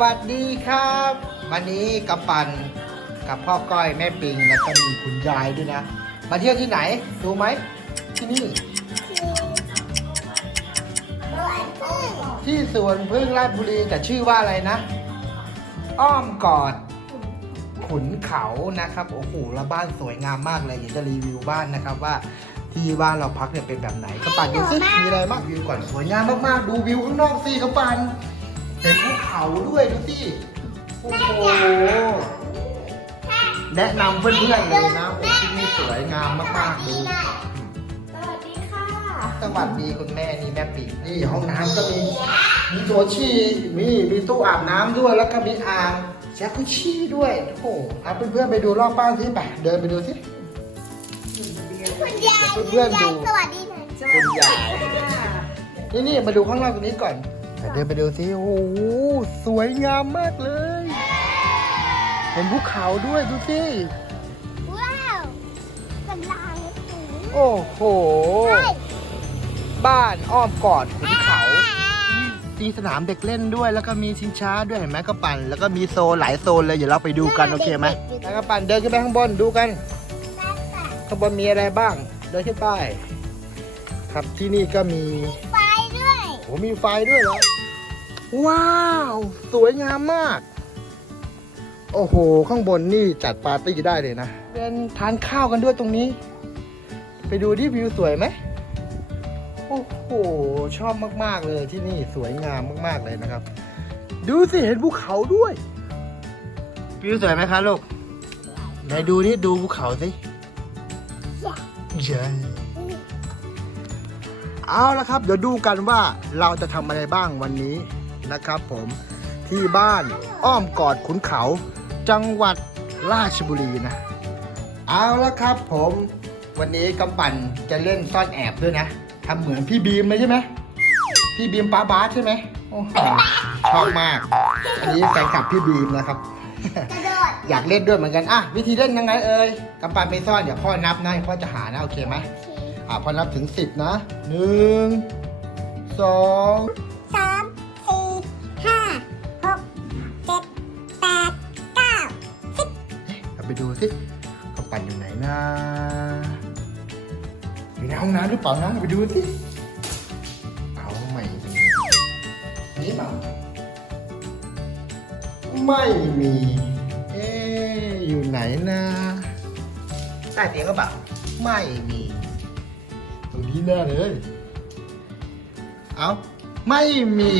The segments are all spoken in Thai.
วัสดีครับ วันนี้กับปันกับพ่อก้อยแม่ปิงแล้วก็มีคุณยายด้วยนะ มาเที่ยวที่ไหนดูไหมที่นี่ ที่สวนพึ่งราชบุรีแต่ชื่อว่าอะไรนะ อ้อมกอด ขุนเขานะครับโอ้โหแล้วบ้านสวยงามมากเลยเดี๋ยวจะรีวิวบ้านนะครับว่าที่บ้านเราพักเนี่ยเป็นแบบไหนกระปันดูสิมีอะไรบ้างวิวก่อนสวยงามมากๆดูวิวข้างนอกสิกระปัน เห็นภูเขาด้วยดูสิโอ้โหแนะนำเพื่อนๆเลยนะโอ้ที่นี่สวยงามมากๆดูสวัสดีค่ะสวัสดีคุณแม่นี่แม่ปิ่นนี่ห้องน้ำก็มีมีโถชีมีมีตู้อาบน้ำด้วยแล้วก็มีอ่างแจ็คคุชี่ด้วยโอ้โหเอาเพื่อนๆไปดูรอบบ้านสิไปเดินไปดูสิคุณยายเพื่อนๆดูสวัสดีหน่อยคุณยายนี่นี่มาดูข้างนอกตรงนี้ก่อนไป เดินไปดูสิโอ้โหสวยงามมากเลย เห็นภูเขาด้วยดูสิ ว้าวกำลังถึงโอ้โหบ้านอ้อมกอดขุนเขา มีสนามเด็กเล่นด้วย แล้วก็มีชิงช้าด้วยเห็นไหมก็ปั่น แล้วก็มีโซนหลายโซนเลย เดี๋ยวเราไปดูกันโอเคไหมแล้วก็ปั่นเดินขึ้นไปข้างบนดูกัน ข้างบนมีอะไรบ้าง เดินขึ้นไป ครับที่นี่ก็มี ไฟด้วย โอ้มีไฟด้วยเหรอ ว้าว สวยงามมาก โอ้โห ข้างบนนี่จัดปาร์ตี้ได้เลยนะ เป็นทานข้าวกันด้วยตรงนี้ ไปดูที่วิวสวยไหมโอ้โห ชอบมาก ๆ เลยที่นี่สวยงามมาก ๆ เลยนะครับ ดูสิ เห็นภูเขาด้วย วิวสวยไหมคะลูกไหนดูนี่ดูภูเขาสิใช่เอาละครับ เดี๋ยวดูกันว่าเราจะทำอะไรบ้างวันนี้ นะครับผมที่บ้านอ้อมกอดขุนเขา จังหวัดราชบุรีนะ เอาละครับผมวันนี้กำปั่นจะเล่นซ่อนแอบด้วยนะทำเหมือนพี่บีมเลยใช่ไหมพี่บีมป้าบาสใช่ไหมโอ้โหชอบมาก อันนี้แฟนคลับพี่บีมนะครับกระโดดอยากเล่นด้วยเหมือนกันอะวิธีเล่นยังไงเอ่ยกำปั่นไปซ่อนเดี๋ยวพ่อนับนะพ่อจะหานะโอเคไหมอะพ่อนับถึงสิบนะหนึ่งสอง ดูสิกำปั่นอยู่ไหนนะอยู่ในห้องน้ำหรือเปล่านะไปดูสิเอาไม่มีนี่เปล่าไม่มี เอ๊อยู่ไหนนะใต้เตียงก็เปล่าไม่มี ตรงนี้แน่เลย เอาไม่มี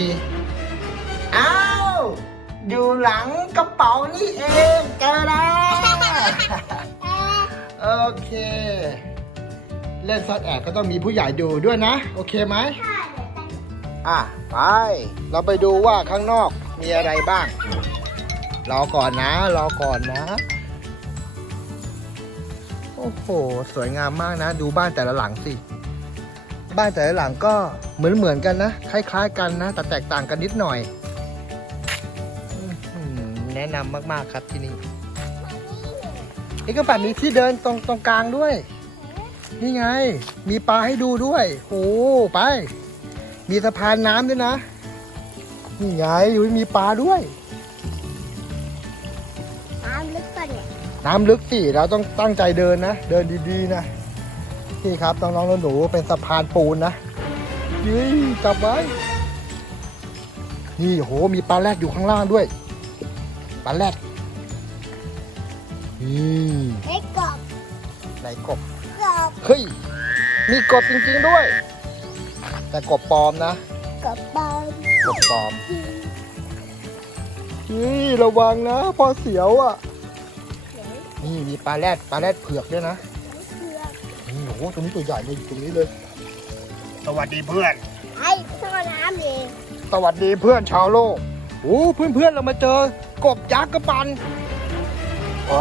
อ้าวอยู่หลังกระเป๋านี่เองเจอแล้ว โอเค เล่นซ่อนแอบก็ต้องมีผู้ใหญ่ดูด้วยนะ โอเคไหมอะไป เราไปดูว่าข้างนอกมีอะไรบ้าง รอก่อนนะ รอก่อนนะ โอ้โห สวยงามมากนะ ดูบ้านแต่ละหลังสิ บ้านแต่ละหลังก็เหมือนเหมือนๆกันนะ คล้าย ๆ กันนะ แต่แตกต่างกันนิดหน่อยอื้อหือแนะนำมากๆครับที่นี่ นี่ก็ปั่นมีที่เดินตรงตรงกลางด้วย นี่ไง มีปลาให้ดูด้วยโอ้ไป มีสะพานน้ำด้วยนะ นี่ไงอุ๊ยมีปลาด้วย น้ำลึกกว่าเนี่ยน้ำลึกสิเราต้องตั้งใจเดินนะ เดินดีๆนะนี่ครับน้องๆหนูๆเป็นสะพานปูนนะยี่จับไว้ นี่โหมีปลาแรดอยู่ข้างล่างด้วย ปลาแรด นี่ไอ้กบไหนกบ กบเฮ้ย มีกบจริงๆด้วย แต่กบปลอมนะ กบปลอมกบปลอมนี่ระวังนะพอเสียวอะ นี่มีปลาแรดปลาแรดเผือกด้วยนะนี่โอ้โหตรงนี้ตัวใหญ่เลยอยู่ตรงนี้เลย สวัสดีเพื่อน ไอ้ท่อน้ำเองสวัสดีเพื่อนชาวโลกโอ้เพื่อนเพื่อนๆเรามาเจอกบยักษ์กระปัน อ๋อ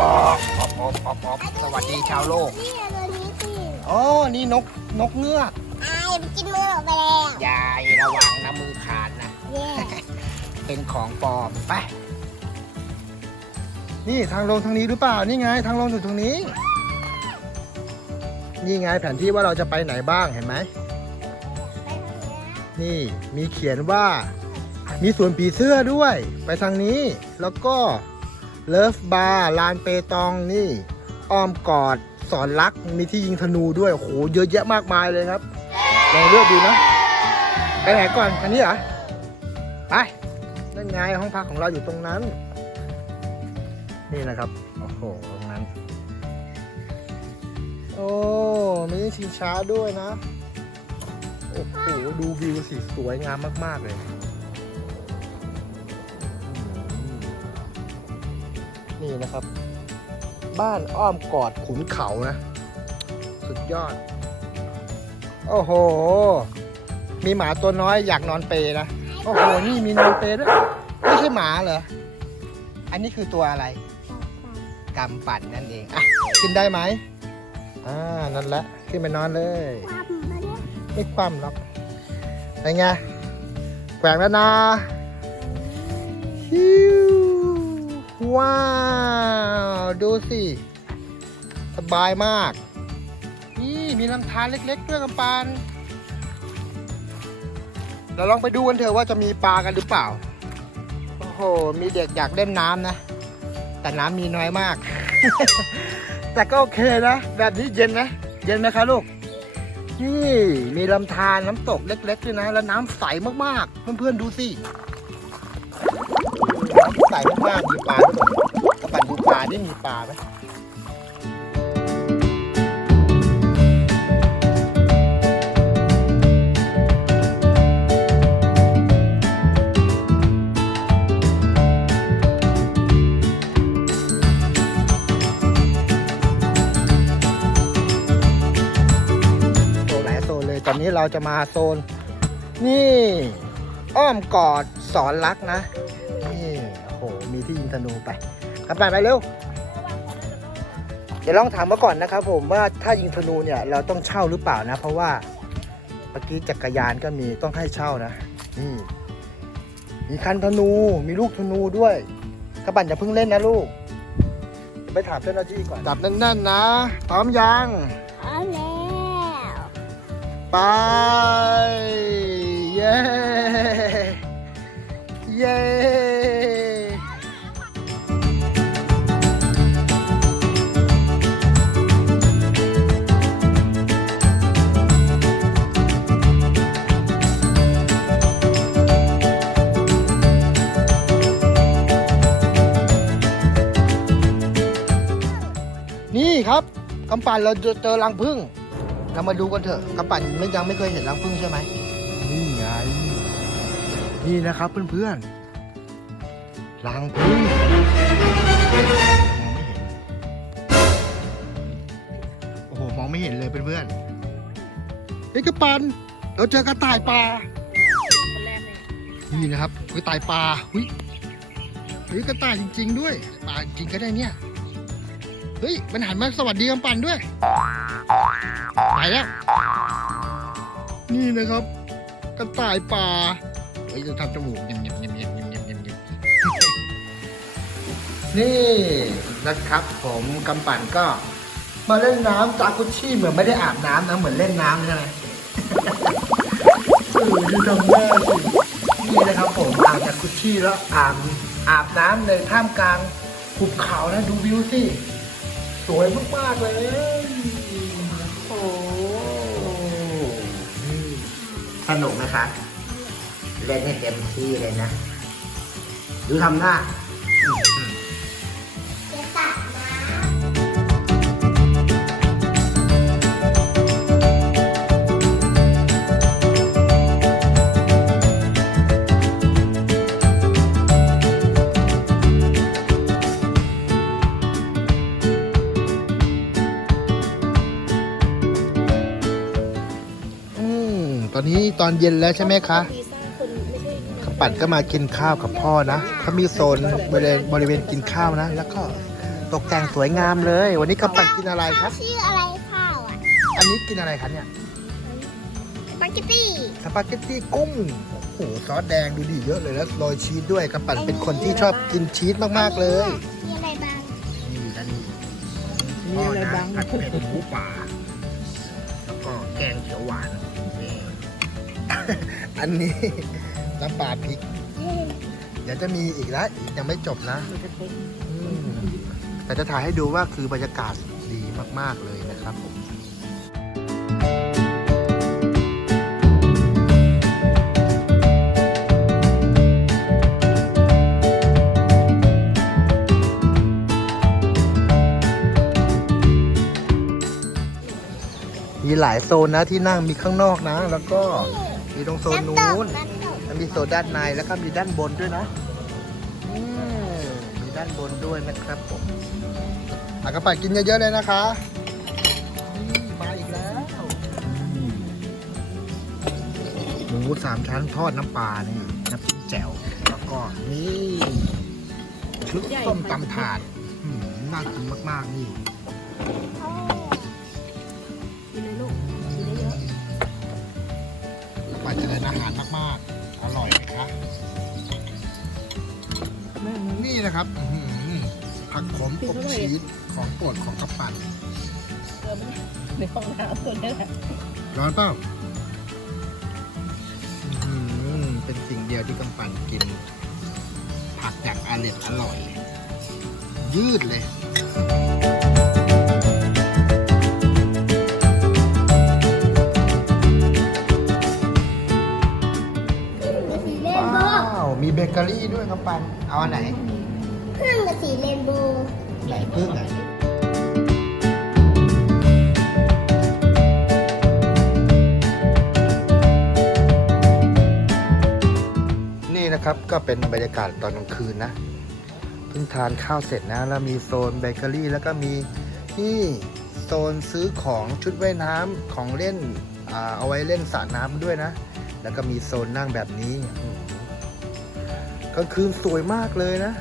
อ๊อบออบออบออบสวัสดีชาวโลก นี่ตัวนี้สิอ๋อ นี่นกนกเงือกไอ้มันกินมือเราไปแล้ว ยายระวังนะมือขาดนะ เย่เป็นของปลอมไป นี่ทางลงทางนี้หรือเปล่า นี่ไง ทางลงอยู่ตรงนี้ นี่ไงแผนที่ว่าเราจะไปไหนบ้างเห็นไหม นี้นี่มีเขียนว่า มีสวนผีเสื้อด้วย ไปทางนี้ แล้วก็ เลิฟบาร์ลานเปตองนี่อ้อมกอดสอนรักมีที่ยิงธนูด้วยโอ้โหเยอะแยะมากมายเลยครับลองเลือกดูนะไปไหนก่อนอันนี้เหรอไปนั่นไงห้องพักของเราอยู่ตรงนั้น นี่นะครับโอ้โหตรงนั้น โอ้มีชิงช้าด้วยนะโอ้โหดูวิวสิสวยงามมาก ๆ เลย นี่นะครับ บ้านอ้อมกอดขุนเขานะ สุดยอด โอ้โห มีหมาตัวน้อยอยากนอนเปรนะ โอ้โห นี่มีนอนเปรด้วย ไม่ใช่หมาเหรอ อันนี้คือตัวอะไรกำปั่นนั่นเอง อะขึ้นได้ไหมอ่า นั่นแหละ ขึ้นไปนอนเลยความมาเนี่ยไม่คว่ำหรอกไปไงแกว่งแล้วนะฮิว ว้าว ดูสิ สบายมาก นี่มีลำธารเล็ก ๆ ด้วยกำปานเราลองไปดูกันเถอะว่าจะมีปลากันหรือเปล่า โอ้โห มีเด็กอยากเล่นน้ำนะ แต่น้ำมีน้อยมาก แต่ก็โอเคนะ แบบนี้เย็นไหมเย็นไหมคะลูก นี่มีลำธารน้ำตกเล็กๆด้วยนะ แล้วน้ำใสมากๆ เพื่อนๆดูสิ ใสมากๆมีปลาด้วยกระปั่นดูปลาได้มีปลาไหมโซนหลายโซนเลยตอนนี้เราจะมาโซน นี่ อ้อมกอดสอนรักนะ นี่โอ้โห มีที่ยิงธนูไปกลับไปไปเร็ว เดี๋ยวลองถามมาก่อนนะครับผมว่าถ้ายิงธนูเนี่ยเราต้องเช่าหรือเปล่านะ เพราะว่าเมื่อกี้จักรยานก็มีต้องให้เช่านะ นี่มีคันธนูมีลูกธนูด้วยกระปั่นอย่าเพิ่งเล่นนะลูกไปถามเจ้าหน้าที่ก่อนจับแน่นๆนะพร้อมยังพร้อมแล้วไปเย้เย้ ครับกำปั่นเราเจอเจอรังผึ้งเรามาดูกันเถอะกำปั่นไม่ยังไม่เคยเห็นรังผึ้งใช่ไหมนี่ไงนี่นะครับเพื่อนๆรังผึ้งมองไม่เห็นโอ้โหมองไม่เห็นเลยเพื่อนๆเฮ้ยกระปั่นเราเจอกระต่ายป่านี่นะครับกระต่ายป่าหุยเฮ้ยกระต่ายจริง ๆ ด้วยป่าจริงก็ได้เนี่ย เฮ้ย มันหันมาสวัสดีกำปั่นด้วย ไปแล้ว นี่นะครับ กระต่ายป่า เฮ้ยจะทำจมูกเงียบเงียบเงียบเงียบเงียบเงียบเงียบเงียบนี่นะครับผมกำปั่นก็ มาเล่นน้ำจากุชชี่เหมือนไม่ได้อาบน้ำนะ เหมือนเล่นน้ำใช่ไหมเออดูทำหน้าสินี่นะครับผมอาบจากกุชชี่แล้วอาบอาบน้ำในท่ามกลางหุบเขานะดูวิวสิ สวยมากๆเลย โอ้สนุกนะคะ เล่นให้เต็มที่เลยนะ ดูทำหน้า อนนี้ตอนเย็นแล้วใช่ไหมคะขปั่นก็มากินข้าวกับพ่อนะเขามีโซนบริเวณบริเวณกินข้าวนะ แล้วก็ตกแต่งสวยงามเลย วันนี้กำปั่นกินอะไรครับชื่ออะไรข้าวอะ อันนี้กินอะไรคะเนี่ยสปาเกตตี้สปาเกตตี้กุ้งโอ้โหซอสแดงดูดีเยอะเลยแล้วโรยชีสด้วยกำปั่นเป็นคนที่ชอบกินชีสมากๆเลยมีอะไรบ้างนี่อันนี้มีอะไรบ้างผัดเป็นหมูป่าแล้วก็แกงเขียวหวานนี่ อันนี้น้ำปลาพริกเย้เดี๋ยวจะมีอีกนะอีกยังไม่จบนะมันจะเต็มอืมแต่จะถ่ายให้ดูว่าคือบรรยากาศดีมากๆเลยนะครับผมมีหลายโซนนะที่นั่งมีข้างนอกนะ แล้วก็ มีตรงโซนนู้นน้ำตกแล้วมีโซนด้านในแล้วก็มีด้านบนด้วยนะมีด้านบนด้วยนะครับผมอากระป๋ากินเยอะๆเลยนะคะนี่มาอีกแล้วหมูสามชั้นทอดน้ำปลานี่น้ำจิ้มแจ่วแล้วก็นี่ชุดส้มตำถาดน่ากินมากๆนี่ กว่าจะได้อาหารมากๆ อร่อยไหมคะๆแม่มันนี่นะครับอื้อหือผักขมอบชีสของโปรดของกระปั่นเติมในห้องน้ำตัวนี้แหละร้อนเปล่าอื้อหือเป็นสิ่งเดียวที่กำปั่นกิน ผักอย่างอร่อยอร่อย ยืดเลย มีเบเกอรี่ด้วยกำปั่นเอาอันไหนพึ่งกับสีเรนโบว์ไหนพึ่งอะนี่นะครับก็เป็นบรรยากาศตอนกลางคืนนะ เพิ่งทานข้าวเสร็จนะ แล้วมีโซนเบเกอรี่ แล้วก็มีนี่โซนซื้อของชุดว่ายน้ำของเล่นอ่าเอาไว้เล่นสระน้ำด้วยนะ แล้วก็มีโซนนั่งแบบนี้อืม กลางคืนสวยมากเลยนะ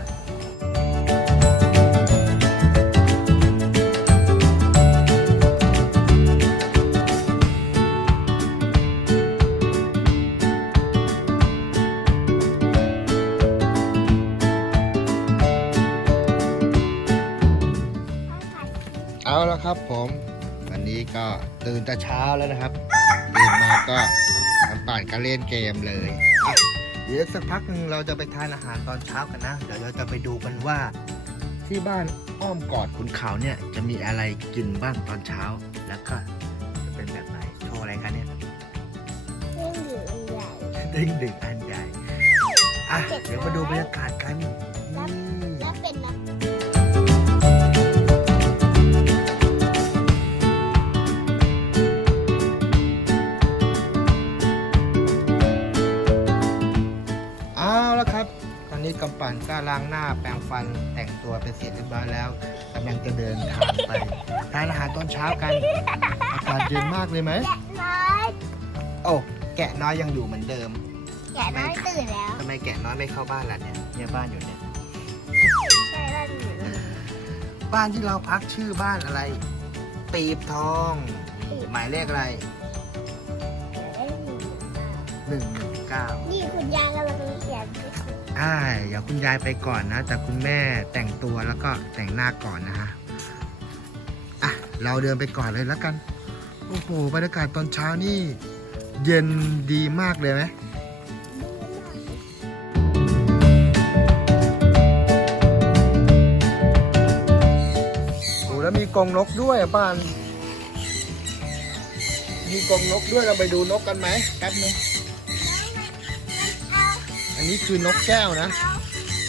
เอาละครับผมวันนี้ก็ตื่นแต่เช้าแล้วนะครับตื่นมาก็น้ำป่านก็เล่นเกมเลยอะ ดี๋ยวสักพักหนึ่งเราจะไปทานอาหารตอนเช้ากันนะ เดี๋ยวเราจะไปดูกันว่า ที่บ้านอ้อมกอดขุนเขาเนี่ยจะมีอะไรกินบ้างตอนเช้า แล้วก็จะเป็นแบบไหนโชว์อะไรกันเนี่ยเครื่องดื่มใหญ่ดึงดึงอันใหญ่อะเดี๋ยวมาดูบรรยากาศกัน ปั่นก็ล้างหน้าแปรงฟันแต่งตัวเป็นเสร็จเรียบร้อยแล้วกำลังจะเดินทางไปทานอาหารตอนเช้ากัน อากาศเย็นมากเลยไหมแกะน้อยโอ้แกะน้อยยังอยู่เหมือนเดิมแกะน้อยตื่นแล้วทำไมแกะน้อยไม่เข้าบ้านล่ะเนี่ยเนี่ยบ้านอยู่เนี่ย ใช่แล้วหนูบ้านที่เราพักชื่อบ้านอะไร ปีบทองหมายเลขอะไรได้หนูหนึ่งหนึ่งเก้านี่คุณยายกำลังเขียน อ่าเดี๋ยวคุณยายไปก่อนนะ แต่คุณแม่แต่งตัวแล้วก็แต่งหน้าก่อนนะฮะอะเราเดินไปก่อนเลยแล้วกัน โอ้โหบรรยากาศตอนเช้านี่ เย็นดีมากเลยไหมโอ้แล้วมีกรงนกด้วยอะป้าน มีกรงนกด้วยเราไปดูนกกันไหมแป๊บนึง นนี้คือนกแก้วนะ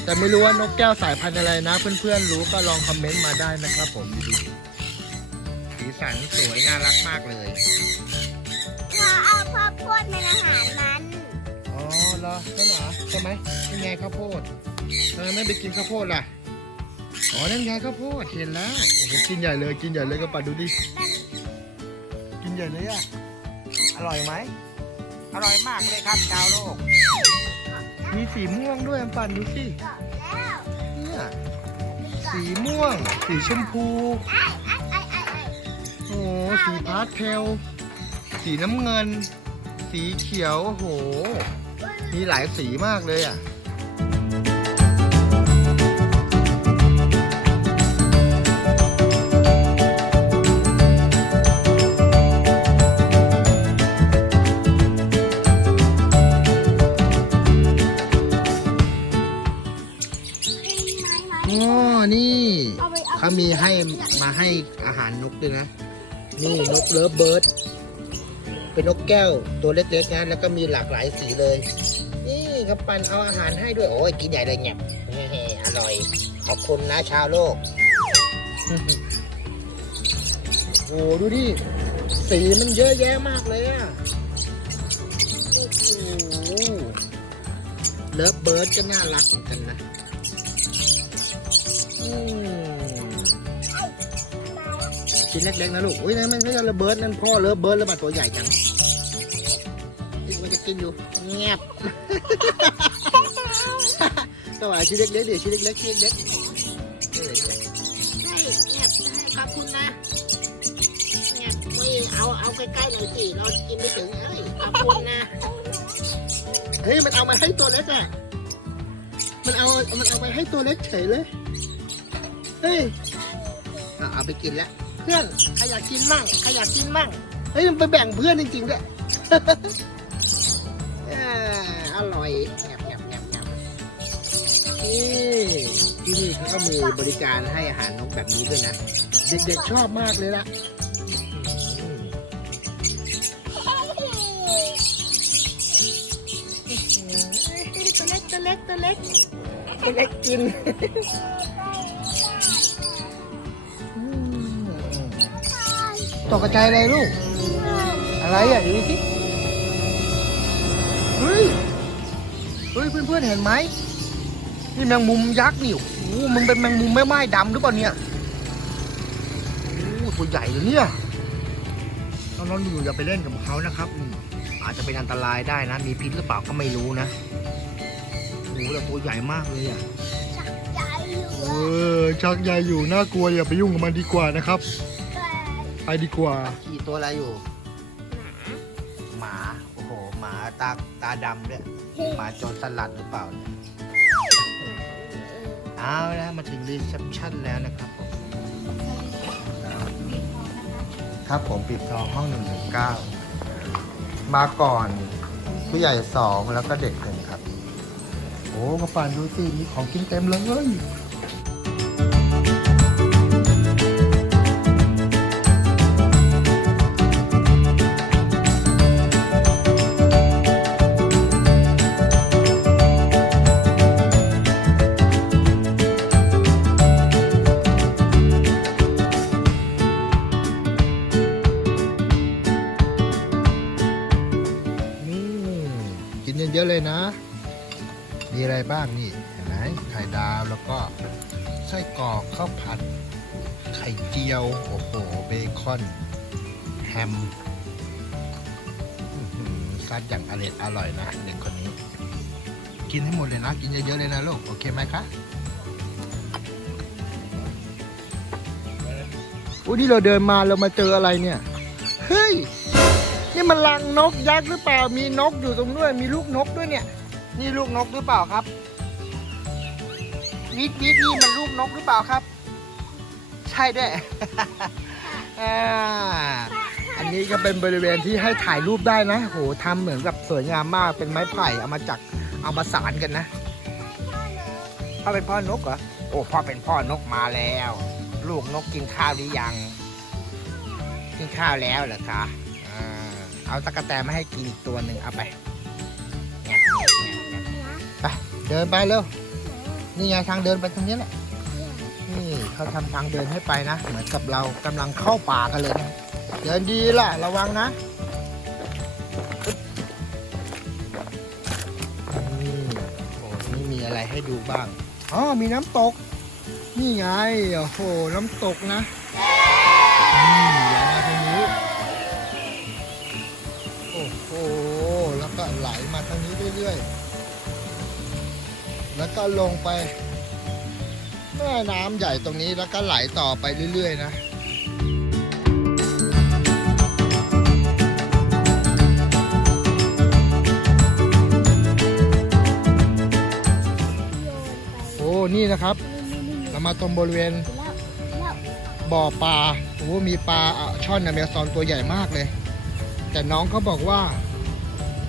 แต่ไม่รู้ว่านกแก้วสายพันธุ์อะไรนะ เพื่อนๆรู้ก็ลองคอมเมนต์มาได้นะครับ ผมดูดิสีสันสวยน่ารักมากเลยพอเอาข้าวโพดเป็นอาหารมันอ๋อเหรอนั่นเหรอใช่ไหมนี่ไงข้าวโพดทำไมไม่ไปกินข้าวโพดล่ะอ๋อนั่นไงข้าวโพดเห็นแล้วโอ้โหกินใหญ่เลยกินใหญ่เลยก็ปัดดูดิกินใหญ่เลยอะอร่อยไหมอร่อยมากเลยครับชาวโลก มีสีม่วงด้วยปันดูสิเนี่ยสีม่วง สีชมพู โอ้โหสีพาสเทล สีน้ำเงิน สีเขียว โอ้โห มีหลายสีมากเลยอะ เขามีให้มาให้อาหารนกด้วยนะ นี่นกเลิฟเบิร์ด เป็นนกแก้วตัวเล็กๆนะแล้วก็มีหลากหลายสีเลย นี่กำปันเอาอาหารให้ด้วย โอ้ยกินใหญ่เลยแงบแหม่อร่อย ขอบคุณนะชาวโลก โอ้ดูดิ สีมันเยอะแยะมากเลยอะโอ้โหเลิฟเบิร์ดก็น่ารักเหมือนกันนะอืม ชิ้นเล็กๆนะลูก อุ้ยนั่นมันไม่ใช่เลิฟเบิร์ดนั่นพ่อเลิฟเบิร์ดแล้วมาตัวใหญ่จังนี่มันจะกินอยู่เงียบตัวอะไรชิ้นเล็กๆเดี๋ยวชิ้นเล็กๆชิ้นเล็กๆเออนี่แหละเงียบขอบคุณนะเงียบไม่เอาเอาใกล้ๆหน่อยสิเรากินไม่ถึงเอ้ยขอบคุณนะ เฮ้ยมันเอามาให้ตัวเล็กอะ มันเอา มันเอาไปให้ตัวเล็กเฉยเลย เฮ้ยเอาเอาไปกินแล้วเพื่อนใครอยากกินมั่งใครอยากกินมั่งเฮ้ยมันไปแบ่งเพื่อนจริงๆด้วยเอ้ออร่อยแงบแงบแงบแงบนี่ที่นี่เขาก็มีบริการให้อาหารนกแบบนี้ด้วยนะเด็กๆชอบมากเลยล่ะอืมตัวเล็กตัวเล็กตัวเล็กตัวเล็กกิน ตกกระจายอะไรลูก อะไรอะดูสิเฮ้ยเฮ้ยเพื่อนๆเห็นไหมนี่แมงมุมยักษ์นี่โอ้โหมันเป็นแมงมุมแม่ไม้ดำหรือเปล่าเนี่ยโอ้โหตัวใหญ่เลยเนี่ยน้องๆอยู่อย่าไปเล่นกับเขานะครับอืมอาจจะเป็นอันตรายได้นะ มีพิษหรือเปล่าก็ไม่รู้นะโอ้โหแต่ตัวใหญ่มากเลยอะใหญ่อยู่เออชักใหญ่อยู่น่ากลัวอย่าไปยุ่งกับมันดีกว่านะครับ ไปดีกว่า ขี่ตัวอะไรอยู่ หมา โอ้โห หมาตาตาดำด้วยหมาโจรสลัดหรือเปล่าเนี่ยเอาแล้วมาถึงรีเซพชันแล้วนะครับผมครับผมปิดทองห้องหนึ่งหนึ่งเก้ามาก่อนผู้ใหญ่สองแล้วก็เด็กหนึ่งครับ โอ้มาป่านดูสิมีของกินเต็มเลย คอน แฮมซัดอย่างอร่อยอร่อยนะเด็กคนนี้ กินให้หมดเลยนะ กินเยอะๆเลยนะลูก โอเคไหมคะอุ้ยนี่เราเดินมาเรามาเจออะไรเนี่ย เฮ้ย นี่มันรังนกยักษ์หรือเปล่า มีนกอยู่ตรงด้วย มีลูกนกด้วยเนี่ย นี่ลูกนกหรือเปล่าครับวิทวิทนี่มันลูกนกหรือเปล่าครับ ใช่ด้วย อันนี้ก็เป็นบริเวณที่ให้ถ่ายรูปได้นะ โหทำเหมือนกับสวยงามมาก เป็นไม้ไผ่เอามาจักเอามาสานกันนะพ่อเป็นพ่อนกเหรอ โอ้พ่อเป็นพ่อนกมาแล้ว ลูกนกกินข้าวหรือยัง กินข้าวแล้วเหรอคะเอาตะกะแตมาให้กินอีกตัวหนึ่งเอาไปไปเดินไปเร็ว นี่ไงทางเดินไปตรงนี้แหละ นี่เขาทำทางเดินให้ไปนะ เหมือนกับเรากำลังเข้าป่ากันเลยนะ เดินดีล่ะ ระวังนะนี่โอ้นี่มีอะไรให้ดูบ้าง อ๋อ มีน้ำตก นี่ไง โอ้โห น้ำตกนะอืมอย่ามาทางนี้ โอ้โห แล้วก็ไหลมาทางนี้เรื่อยๆ แล้วก็ลงไป แม่น้ำใหญ่ตรงนี้แล้วก็ไหลต่อไปเรื่อย ๆ นะโอ้นี่นะครับ เรามาตรงบริเวณบ่อปลาโอ้มีปลาช่อนอเมซอนตัวใหญ่มากเลย แต่น้องเขาบอกว่า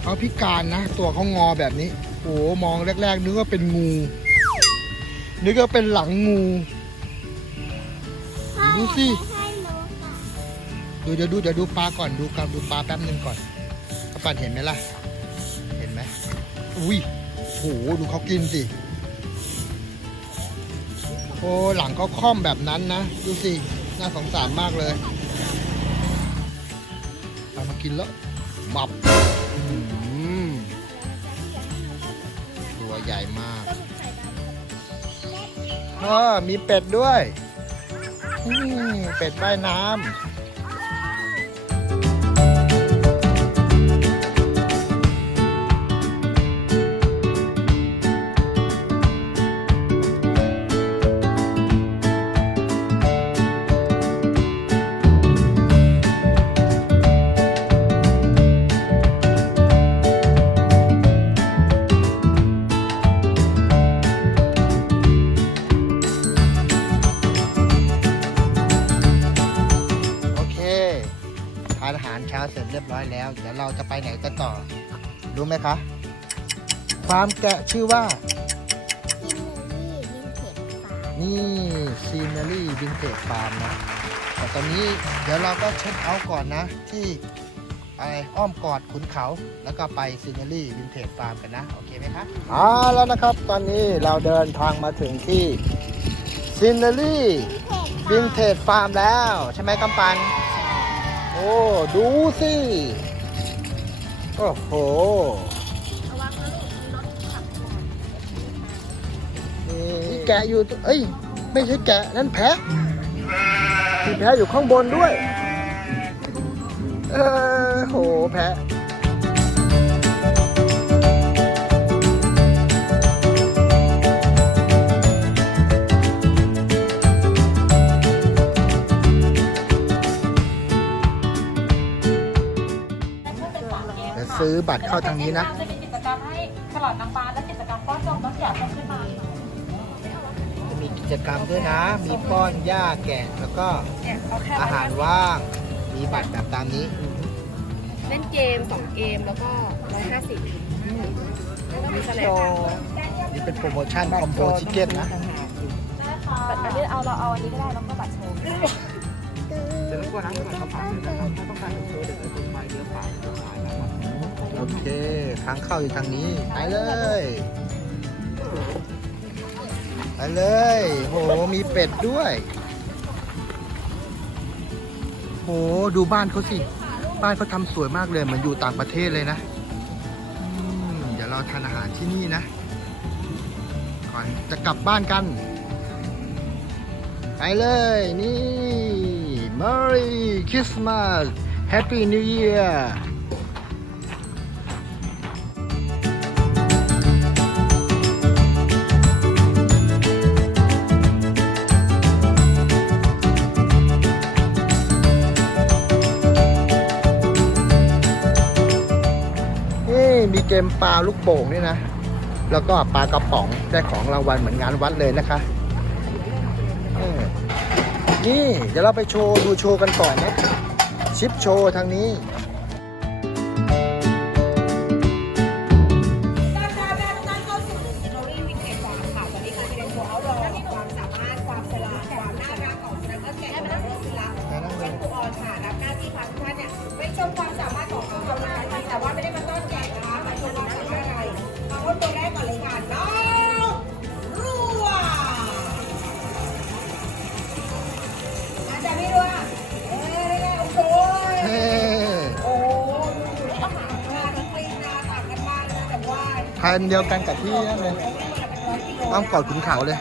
เขาพิการนะ ตัวเขางอแบบนี้ โอ้มองแรก ๆ นึกว่าเป็นงู นึกว่าเป็นหลังงู ดูสิให้นกอะดูเดี๋ยวดูเดี๋ยวดูปลาก่อนดูกับดูปลาแป๊บนึงก่อนกระปันเห็นไหมล่ะ เห็นไหมอุ้ยโหดูเขากินสิ โอ้หลังเขาค่อมแบบนั้นนะ ดูสิ น่าสงสารมากเลยเอามากินแล้วมับอื้อหือตัวใหญ่มากเออมีเป็ดด้วยเป็ดว่ายน้ำ ฟาร์มแกะชื่อว่ากินเลยวินเทจฟาร์มนี่ซีนารีวินเทจฟาร์มนะแต่ตอนนี้เดี๋ยวเราก็เช็คเอาท์ก่อนนะ ที่ไปอ้อมกอดขุนเขา แล้วก็ไปซีนารีวินเทจฟาร์มกันนะ โอเคไหมคะอ่าแล้วนะครับตอนนี้เราเดินทางมาถึงที่ซีนารีวินเทจฟาร์มแล้ว ใช่ไหมกำปัน โอ้ ดูสิ โอ้โห นี่แกะอยู่ตัวเอ้ย ไม่ใช่แกะ นั่นแพะมีแพะอยู่ข้างบนด้วย เออโห แพะเดี๋ยวซื้อบัตรเข้าทางนี้นะจะมีกิจกรรมให้ตลอดน้ำปลาและกิจกรรมป้อนนมน้องอยากต้องขึ้นมาจะมี กิจกรรมด้วยนะ มีป้อนหญ้าแกะแล้วก็อาหารว่าง มีบัตรแบบตามนี้ เล่นเกม2เกมแล้วก็150แล้วก็มีแสลงนี่เป็นโปรโมชั่นคอมโบชิเก้นนะแต่อันนี้เอาเราเอาอันนี้ก็ได้แล้วก็บัตรโชว์เดี๋ยวก่อนนะเดี๋ยวเขาผ่านเลยนะครับถ้าต้องการจะโชว์เดี๋ยวจะไปเลี้ยวขวาเลี้ยวซ้ายนะครับโอเคทางเข้าอยู่ทางนี้ ไปเลย ไปเลยโหมีเป็ดด้วยโหดูบ้านเขาสิ บ้านเขาทำสวยมากเลย เหมือนอยู่ต่างประเทศเลยนะเดี๋ยวเราทานอาหารที่นี่นะ ก่อนจะกลับบ้านกัน ไปเลยนี่ Merry Christmas Happy New Year กมปลาลูกโป่งนี่นะ แล้วก็ปลากระป๋องได้ของรางวัลเหมือนงานวัดเลยนะคะนี่เดี๋ยวเราไปโชว์ดูโชว์กันก่อนนะ ชิปโชว์ทางนี้ นเดียวกันกับที่นั่นเลยอ้อมกอดขุนเขาเลย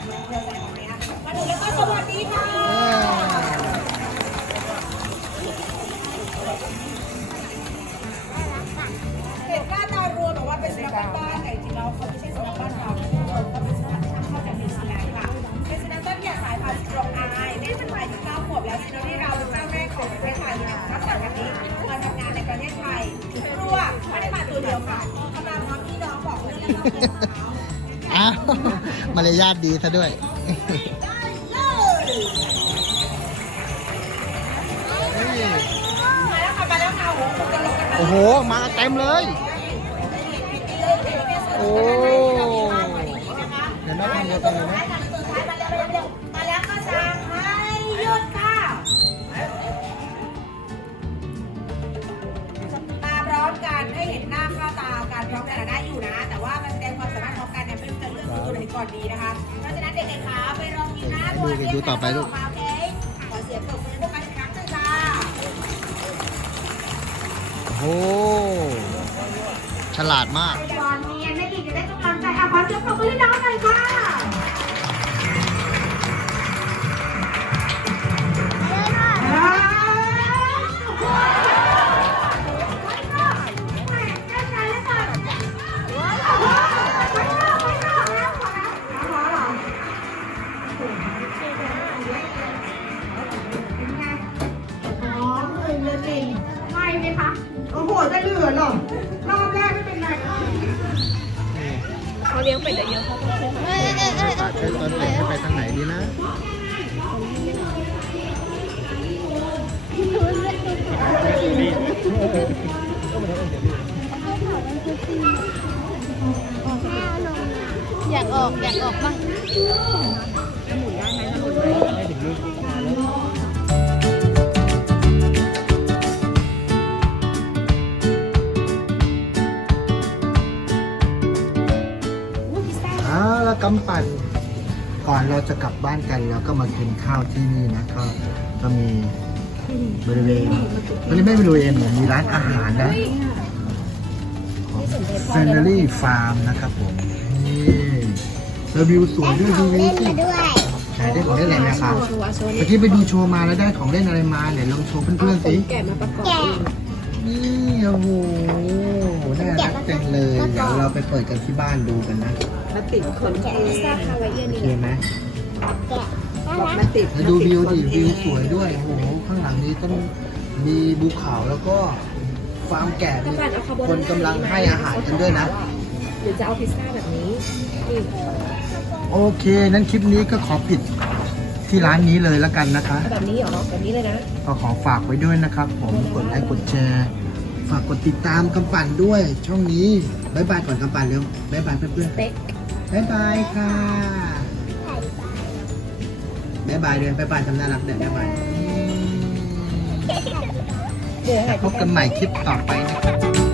มารยาทดีซะด้วยโอ้โหคุณกำลังกันโอ้โห มาเต็มเลย โอ้เห็นไหมทำเดียวกันเลยไหม อนดีนะคะ เพราะฉะนั้นเด็กๆคะไปรอกินนะดูกันดูต่อไปลูกมาโอเคขอเสียงปรบมือให้พวกกันอีกครั้งหนึ่งค่ะโอ้ฉลาดมากตอนนี้แม่หญิงจะได้กำลังใจอะขอเสียงปรบมือให้น้องหน่อยค่ะ เราจะกลับบ้านกันเราก็มากินข้าวที่นี่นะก็ก็มีบริเวณมันไม่บริเวณเหมือนมีร้านอาหารนะของเซนเนอรี่ฟาร์มนะครับผมนี่แล้ววิวสวยด้วยดูวิวสิใช่ได้ของเล่นอะไรนะครับโชว์โชว์เมื่อกี้ไปดูโชว์มาแล้วได้ของเล่นอะไรมาไหนลองโชว์เพื่อนๆสิแกะมาประกอบเองนี่โอ้โหน่ารักจังเลยเดี๋ยวเราไปเปิดกันที่บ้านดูกันนะ มาติดขนเองพิซซ่าคาวาเอียโอนี่เคไหมบอกมาติดแล้วดูวิวดิวิวสวยด้วยโอ้โหข้างหลังนี้ต้องมีภูเขาแล้วก็ฟาร์มแกะมีคนกำลังให้อาหารกันด้วยนะ หรือจะเอาพิซซ่าแบบนี้นี่โอเค นั้นคลิปนี้ก็ขอปิดที่ร้านนี้เลยแล้วกันนะคะ เอาแบบนี้เหรอแบบนี้เลยนะ ก็ขอฝากไว้ด้วยนะครับ ผมกดไลค์กดแชร์ ฝากกดติดตามกำปั่นด้วย ช่องนี้บายบายก่อนกำปั่นเร็วบายบายเพื่อนๆ เต๊ะ บายบายค่ะบายบายเดินบายบายทำน่ารักเดินบายบายเดี๋ยวให้พบกันใหม่คลิปต่อไปนะครับ